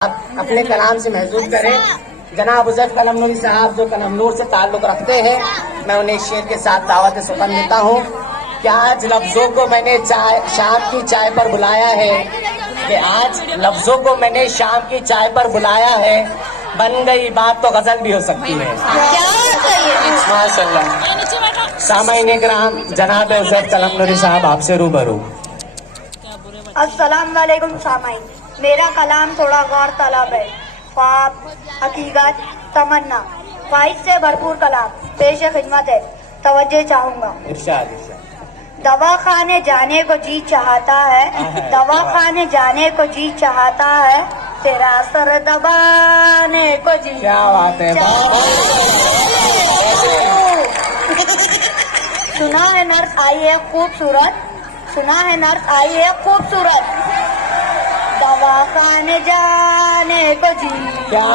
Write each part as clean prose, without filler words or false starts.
आप अपने कलाम से महसूस करें। जनाब हुज़ैफ कलमनूरी साहब जो कलमनूर से ताल्लुक़ रखते हैं, मैं उन्हें शेर के साथ दावत सुखन देता हूँ कि आज लफ्ज़ों को मैंने शाम की चाय पर बुलाया है, कि आज लफ्ज़ों को मैंने शाम की चाय पर बुलाया है। बन गई बात तो गज़ल भी हो सकती है। माशाअल्लाह। सामाईन इकराम, जनाब हुज़ैफ कलमनूरी साहब आपसे रूबरू। अस्सलाम वालेकुम सामाईन। मेरा कलाम थोड़ा गौर तलब है। ख्वाब, हकीकत, तमन्ना, ख्वाहिश से भरपूर कलाम पेश खिदमत है। तवज्जो चाहूंगा। इरशाद। दवा खाने जाने को जी चाहता है, दवा खाने जाने को जी चाहता है, तेरा सर दबाने को जी। क्या बात है। सुना है नर्स आई है खूबसूरत, सुना है नर्स आई है खूबसूरत, दवा खाने जाने को जी। क्या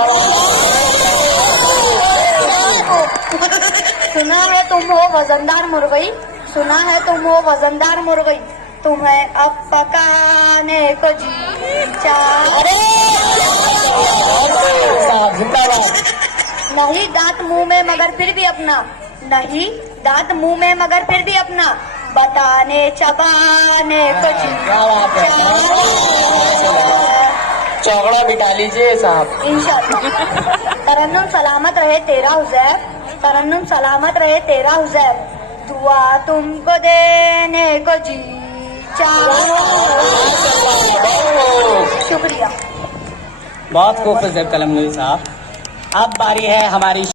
सुना है तुम हो वजनदार मुर्गी, सुना है तुम हो वजनदार मुर्गी, तुम्हें अब पकाने को जी। नहीं दांत मुंह में मगर फिर भी अपना, नहीं दांत मुंह में मगर फिर भी अपना, बताने चबाने को जी। चौगड़ा बिठा लीजिए साहब। इंशाअल्लाह। तरन्नुम सलामत रहे तेरा हुज़ैफ, तरन्नुम सलामत रहे तेरा हुज़ैफ, दुआ तुमको देने को जी। शुक्रिया। बहुत खूब हुज़ैफ कलमनूरी साहब। अब बारी है हमारी